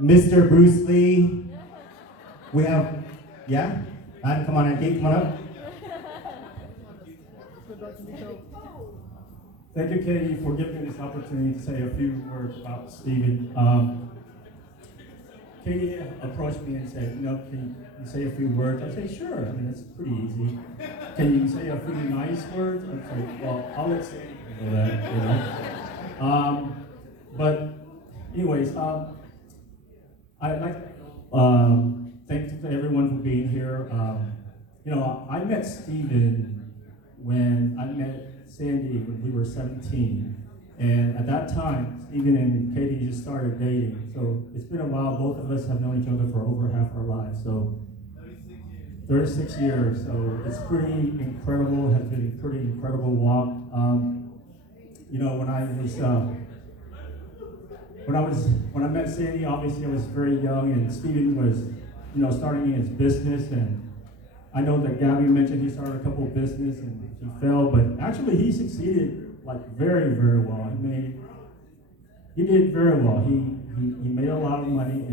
Mr. Bruce Lee. We have, yeah? Come on, Andy, come on up. Thank you, Katie, for giving me this opportunity to say a few words about Stephen. Katie approached me and said, can you say a few words? I said, sure. I mean, it's pretty easy. Can you say a few nice words? I said, well, I'll let Sandy know that, But anyways, I'd like to thank everyone for being here. I met Stephen when I met Sandy when we were 17. And at that time, Stephen and Katie just started dating. So it's been a while. Both of us have known each other for over half our lives. So 36 years. So it's pretty incredible. Has been a pretty incredible walk. When I met Sandy, obviously I was very young, and Stephen was, starting his business. And I know that Gabby mentioned he started a couple of businesses and he failed, but actually he succeeded very, very well. He did very well. He made a lot of money,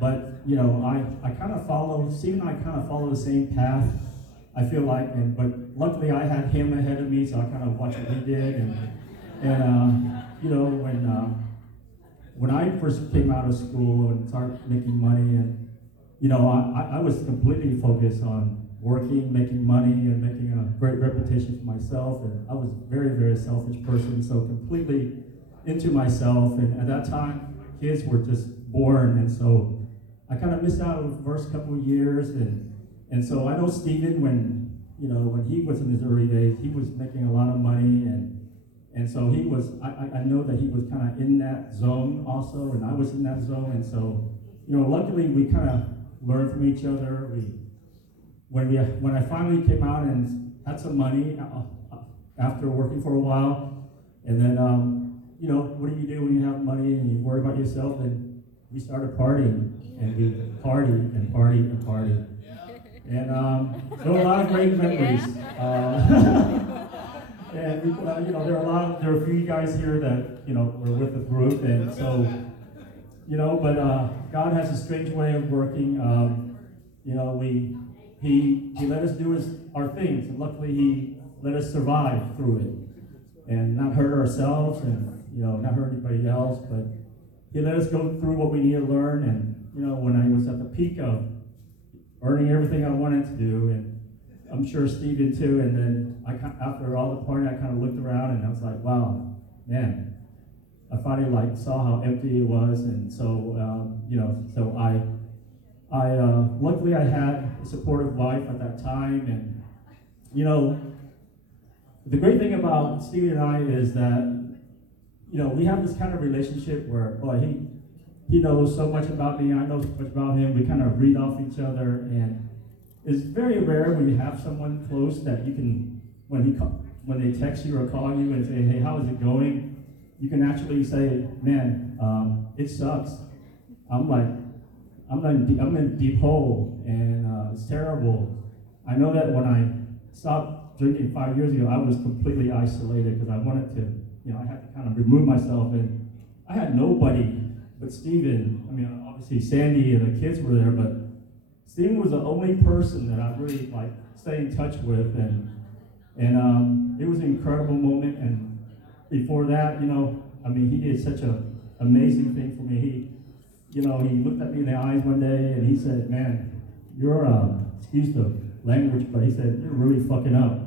but I kind of follow. Steve and I kind of follow the same path. I feel like, but luckily I had him ahead of me, so I kind of watched what he did, when I first came out of school and started making money, and I was completely focused on working, making money, and making a great reputation for myself. And I was a very, very selfish person, so completely into myself. And at that time, kids were just born, and so I kind of missed out on the first couple of years. And so I know Stephen, when he was in his early days, he was making a lot of money, and so he was. I know that he was kind of in that zone also, and I was in that zone. And so, luckily we kind of learned from each other. When I finally came out and had some money after working for a while, and then what do you do when you have money and you worry about yourself? And we started partying, and we party and party and party, and there were a lot of great memories. And there are a few guys here that were with the group, and so but God has a strange way of working. He let us do our things, and luckily He let us survive through it, and not hurt ourselves, and not hurt anybody else. But He let us go through what we need to learn. And when I was at the peak of earning everything I wanted to do, and I'm sure Stephen too. And then after all the party, I kind of looked around and I was like, wow, man. I finally saw how empty it was, and so so luckily I had a supportive wife at that time. And the great thing about Steve and I is that we have this kind of relationship where he knows so much about me, I know so much about him. We kind of read off each other, and it's very rare when you have someone close that you can, when they text you or call you and say, hey, how is it going? You can actually say, man, it sucks. I'm in a deep hole, and it's terrible. I know that when I stopped drinking 5 years ago, I was completely isolated because I wanted to, I had to kind of remove myself, and I had nobody but Stephen. I mean, obviously Sandy and the kids were there, but Stephen was the only person that I really stay in touch with, and it was an incredible moment. And before that, he did such an amazing thing for me. He looked at me in the eyes one day and he said, man, you're, excuse the language, but he said, you're really fucking up.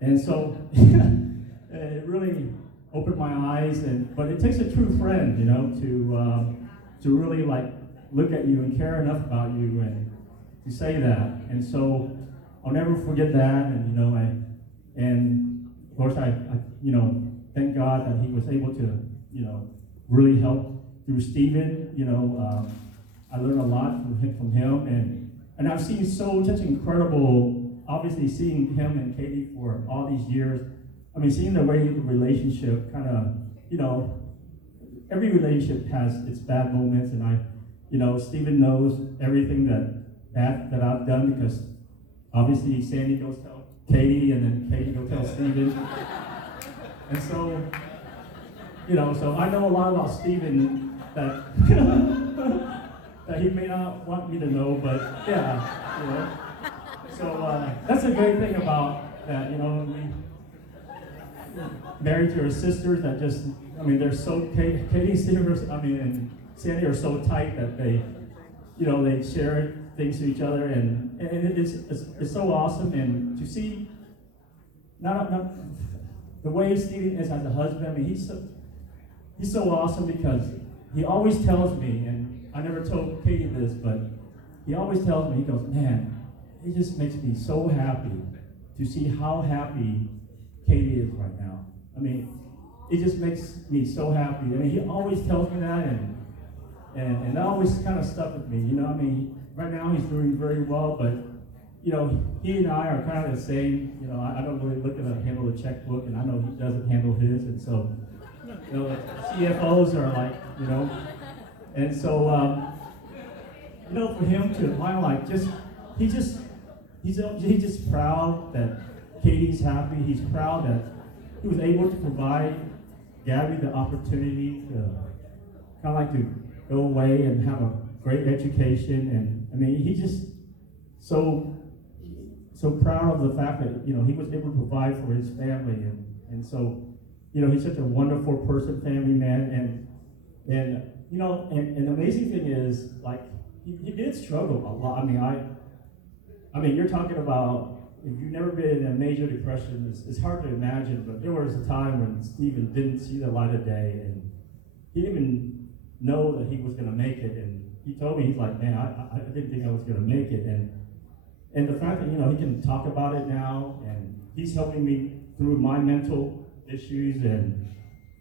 And so it really opened my eyes, but it takes a true friend, to really look at you and care enough about you and to say that. And so I'll never forget that. And of course I thank God that He was able to, really help through Stephen. I learned a lot from him, and I've seen such incredible, obviously seeing him and Katie for all these years. I mean, seeing the way the relationship kind of, every relationship has its bad moments, and Stephen knows everything that I've done, because obviously Sandy goes tell Katie, and then Katie goes tell Stephen. And so, so I know a lot about Stephen that that he may not want me to know, but yeah, you know. So that's a great thing about that, you know. We married to her sisters that just, I mean, they're so, Katie, and Sandy are so tight that they, you know, they share things to each other, and it's so awesome. And to see, not the way Stephen is as a husband, I mean, he's so awesome because he always tells me, and I never told Katie this, but he always tells me, he goes, man, it just makes me so happy to see how happy Katie is right now. I mean, it just makes me so happy. I mean, he always tells me that, and that always kind of stuck with me. You know, I mean, right now he's doing very well, but you know, he and I are kind of the same. You know, I don't really look at handle the checkbook, and I know he doesn't handle his, and so you know, CFOs are like, you know, and so you know, for him to admire, like, he's just proud that Katie's happy. He's proud that he was able to provide Gabby the opportunity to kind of like to go away and have a great education. And I mean, he's just so proud of the fact that, you know, he was able to provide for his family. And so, you know, he's such a wonderful person, family man. And you know, and the amazing thing is, like, he did struggle a lot. I mean, you're talking about, if you've never been in a major depression, it's hard to imagine, but there was a time when Stephen didn't see the light of day, and he didn't even know that he was going to make it. And he told me, he's like, man, I didn't think I was going to make it. And the fact that, you know, he can talk about it now, and he's helping me through my mental issues, and,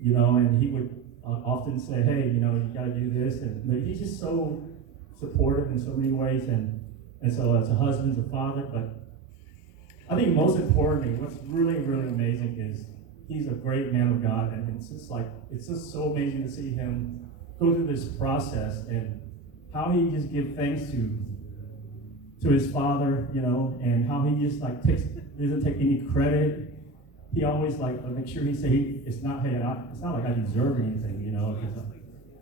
you know, and he would often say, hey, you know, you got to do this. And he's just so supportive in so many ways. And so as a husband, as a father, but I think most importantly, what's really, really amazing is he's a great man of God, and it's just so amazing to see him go through this process and how he just gives thanks to his father, you know, and how he just like doesn't take any credit. He always like make sure he say it's not like I deserve anything, you know.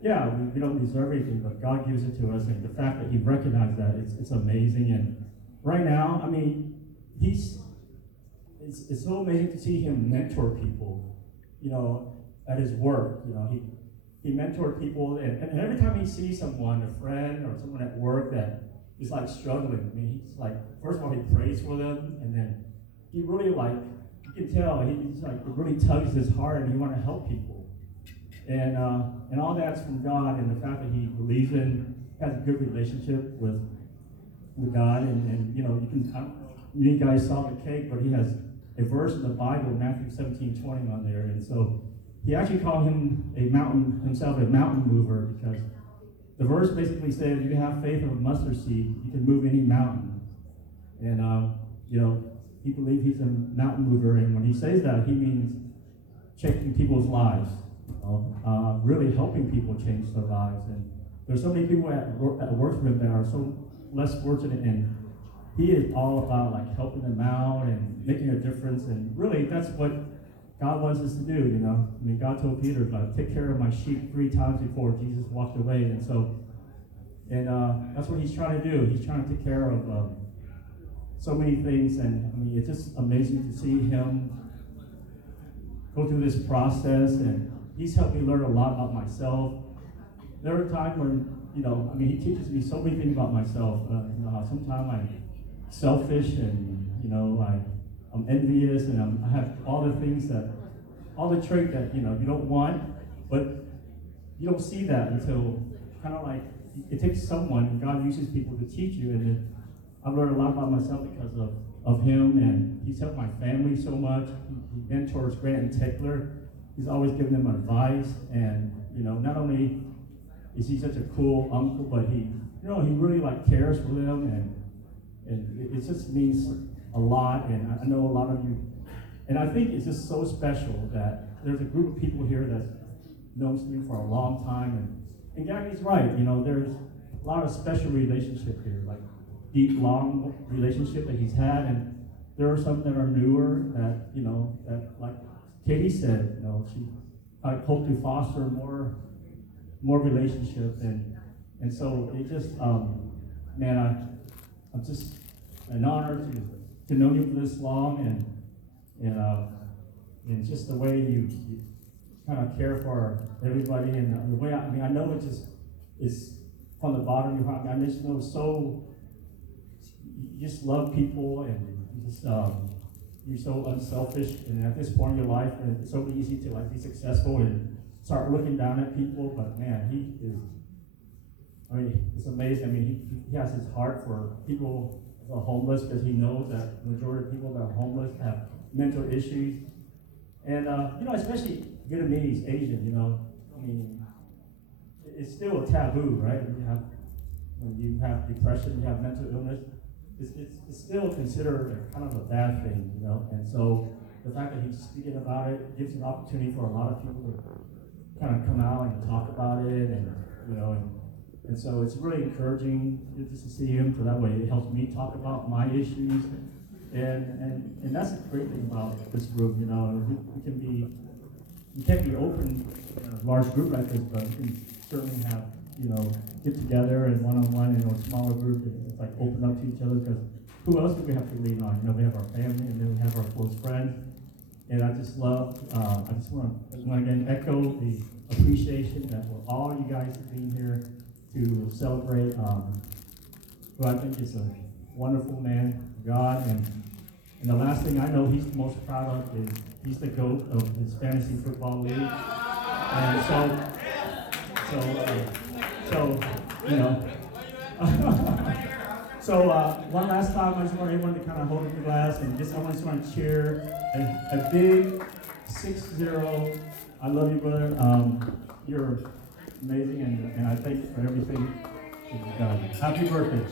Yeah, we don't deserve anything, but God gives it to us, and the fact that he recognized that, it's amazing. And right now, I mean, it's so amazing to see him mentor people, you know, at his work. You know, he mentored people, and every time he sees someone, a friend or someone at work that is like struggling, I mean, he's like, first of all, he prays for them, and then he really like, you can tell, he's like, it really tugs his heart, and he want to help people. And all that's from God, and the fact that he believes has a good relationship with God, and you know, you guys saw the cake, but he has a verse in the Bible, Matthew 17:20 on there, and so he actually called himself a mountain mover, because the verse basically says, if you have faith of a mustard seed, you can move any mountain. And you know, he believes he's a mountain mover, and when he says that, he means changing people's lives, you know, really helping people change their lives. And there's so many people that work with him that are so less fortunate, and he is all about like helping them out and making a difference. And really, that's what God wants us to do, you know. I mean, God told Peter, take care of my sheep 3 times before Jesus walked away. And so, that's what he's trying to do. He's trying to take care of so many things. And I mean, it's just amazing to see him go through this process. And he's helped me learn a lot about myself. There are times when, you know, I mean, he teaches me so many things about myself. You know, how sometimes I'm selfish, and, you know, I'm envious, and I have all the things all the trait that, you know, you don't want, but you don't see that until kind of like it takes someone, God uses people to teach you. And then I've learned a lot about myself because of him, and he's helped my family so much. He mentors Grant and Tickler. He's always giving them advice, and, you know, not only is he such a cool uncle, but he really like cares for them, and it just means a lot. And I know a lot of you, and I think it's just so special that there's a group of people here that knows me for a long time. And Gabby's right, you know, there's a lot of special relationship here, like deep, long relationship that he's had, and there are some that are newer that, you know, that like Katie said, you know, I hope to foster more relationship. And And so it just, man, I'm just an honor to know you for this long, and just the way you kind of care for everybody, and the way I know it just is from the bottom of your heart. I just know you just love people, and you just you're so unselfish. And at this point in your life, and it's so easy to like be successful and start looking down at people. But man, he is. I mean, it's amazing. I mean, he has his heart for people that are homeless, because he knows that the majority of people that are homeless have mental issues. And, especially Vietnamese, Asian, I mean, it's still a taboo, right? When you have depression, you have mental illness, it's still considered kind of a bad thing, And so the fact that he's speaking about it gives an opportunity for a lot of people to kind of come out and talk about it, and so it's really encouraging just to see him, so that way it helps me talk about my issues. And that's the great thing about this group, we can't be open in a large group like this, but we can certainly have, get together and one-on-one, a smaller group, and it's like open up to each other, because who else do we have to lean on? We have our family, and then we have our close friends. And I just love, I just want to again echo the appreciation that for all you guys being here to celebrate who I think is a wonderful man, God, and the last thing I know he's the most proud of is he's the GOAT of his fantasy football league. And so one last time, I just want everyone to kind of hold up the glass, and I just want to cheer a big 6-0. I love you, brother. You're amazing, and I thank you for everything that you've done. Happy birthday.